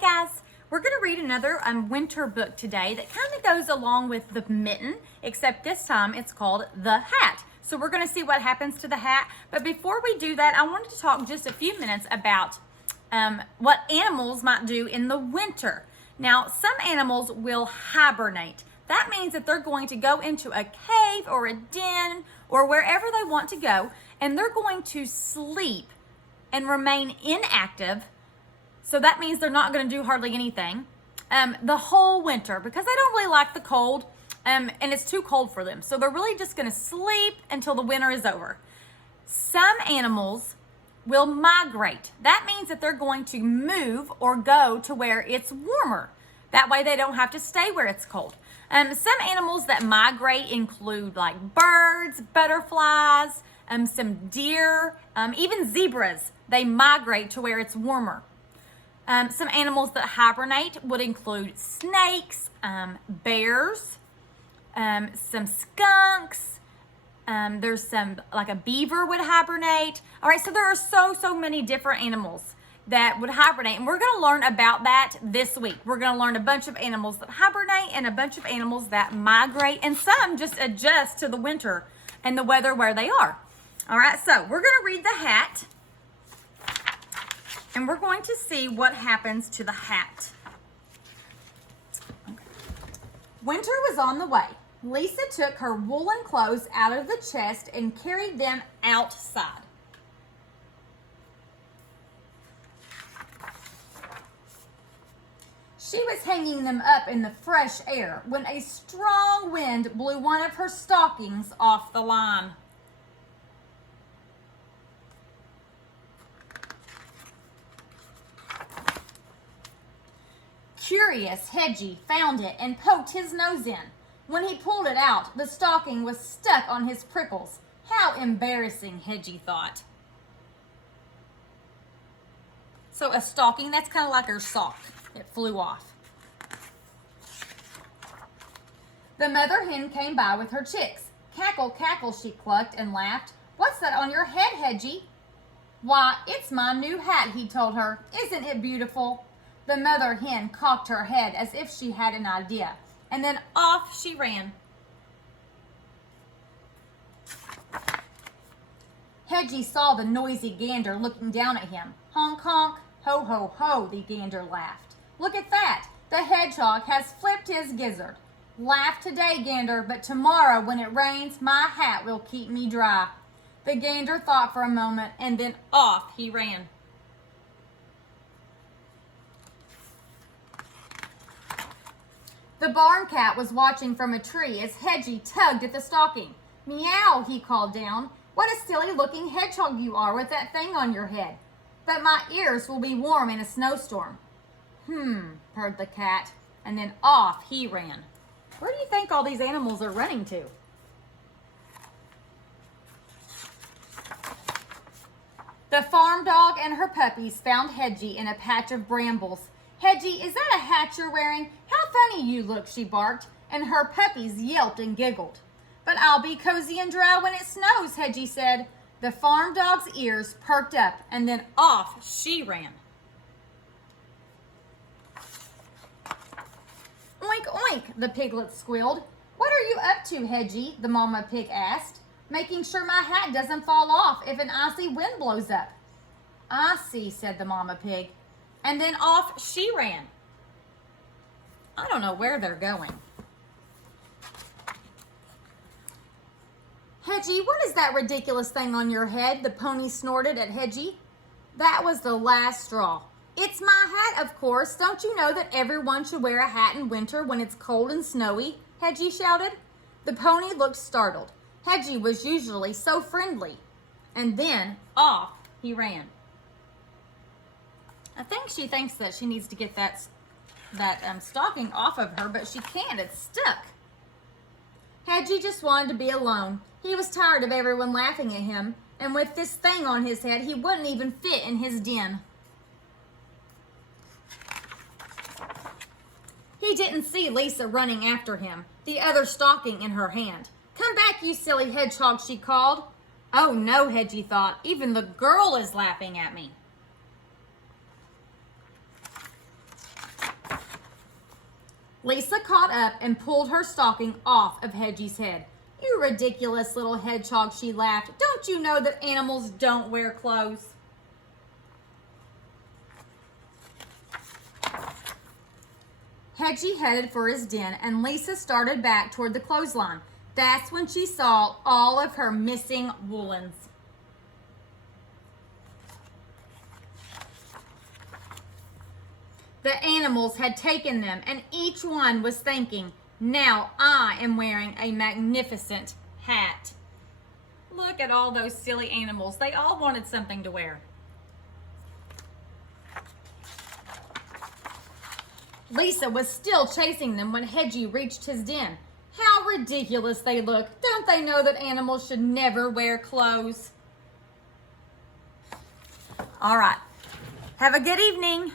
guys, we're going to read another winter book today that kind of goes along with the mitten, except this time it's called The Hat. So we're going to see what happens to the hat. But before we do that, I wanted to talk just a few minutes about what animals might do in the winter. Now, some animals will hibernate. That means that they're going to go into a cave or a den or wherever they want to go, and they're going to sleep and remain inactive. So that means they're not going to do hardly anything the whole winter because they don't really like the cold and it's too cold for them. So they're really just going to sleep until the winter is over. Some animals will migrate. That means that they're going to move or go to where it's warmer. That way they don't have to stay where it's cold. Some animals that migrate include like birds, butterflies, some deer, even zebras. They migrate to where it's warmer. Some animals that hibernate would include snakes, bears, some skunks. There's some, like a beaver would hibernate. All right, so there are so many different animals that would hibernate, and we're going to learn about that this week. We're going to learn a bunch of animals that hibernate and a bunch of animals that migrate, and some just adjust to the winter and the weather where they are. All right, so we're going to read the hat, and we're going to see what happens to the hat. Okay. Winter was on the way. Lisa took her woolen clothes out of the chest and carried them outside. She was hanging them up in the fresh air when a strong wind blew one of her stockings off the line. Curious, Hedgie found it and poked his nose in. When he pulled it out, the stocking was stuck on his prickles. How embarrassing, Hedgie thought. So a stocking, that's kind of like her sock. It flew off. The mother hen came by with her chicks. Cackle, cackle, she clucked and laughed. What's that on your head, Hedgie? Why, it's my new hat, he told her. Isn't it beautiful? The mother hen cocked her head as if she had an idea, and then off she ran. Hedgie saw the noisy gander looking down at him. Honk, honk, ho, ho, ho, the gander laughed. Look at that! The hedgehog has flipped his gizzard. Laugh today, gander, but tomorrow when it rains, my hat will keep me dry. The gander thought for a moment, and then off he ran. The barn cat was watching from a tree as Hedgie tugged at the stocking. Meow, he called down. What a silly-looking hedgehog you are with that thing on your head. But my ears will be warm in a snowstorm. Purred the cat, and then off he ran. Where do you think all these animals are running to? The farm dog and her puppies found Hedgie in a patch of brambles. Hedgie, is that a hat you're wearing? How funny you look, she barked, and her puppies yelped and giggled. But I'll be cozy and dry when it snows, Hedgie said. The farm dog's ears perked up, and then off she ran. Oink, oink, the piglet squealed. What are you up to, Hedgie? The mama pig asked. Making sure my hat doesn't fall off if an icy wind blows up. I see, said the mama pig. And then off she ran. I don't know where they're going. Hedgie, what is that ridiculous thing on your head? The pony snorted at Hedgie. That was the last straw. It's my hat, of course. Don't you know that everyone should wear a hat in winter when it's cold and snowy? Hedgie shouted. The pony looked startled. Hedgie was usually so friendly. And then off he ran. I think she thinks that she needs to get that stocking off of her, but she can't. It's stuck. Hedgie just wanted to be alone. He was tired of everyone laughing at him, and with this thing on his head, he wouldn't even fit in his den. He didn't see Lisa running after him, the other stocking in her hand. Come back, you silly hedgehog, she called. Oh no, Hedgie thought, even the girl is laughing at me. Lisa caught up and pulled her stocking off of Hedgie's head. "You ridiculous little hedgehog," she laughed. "Don't you know that animals don't wear clothes?" Hedgie headed for his den, and Lisa started back toward the clothesline. That's when she saw all of her missing woolens. The animals had taken them, and each one was thinking, "Now I am wearing a magnificent hat." Look at all those silly animals. They all wanted something to wear. Lisa was still chasing them when Hedgie reached his den. "How ridiculous they look. Don't they know that animals should never wear clothes?" All right. Have a good evening.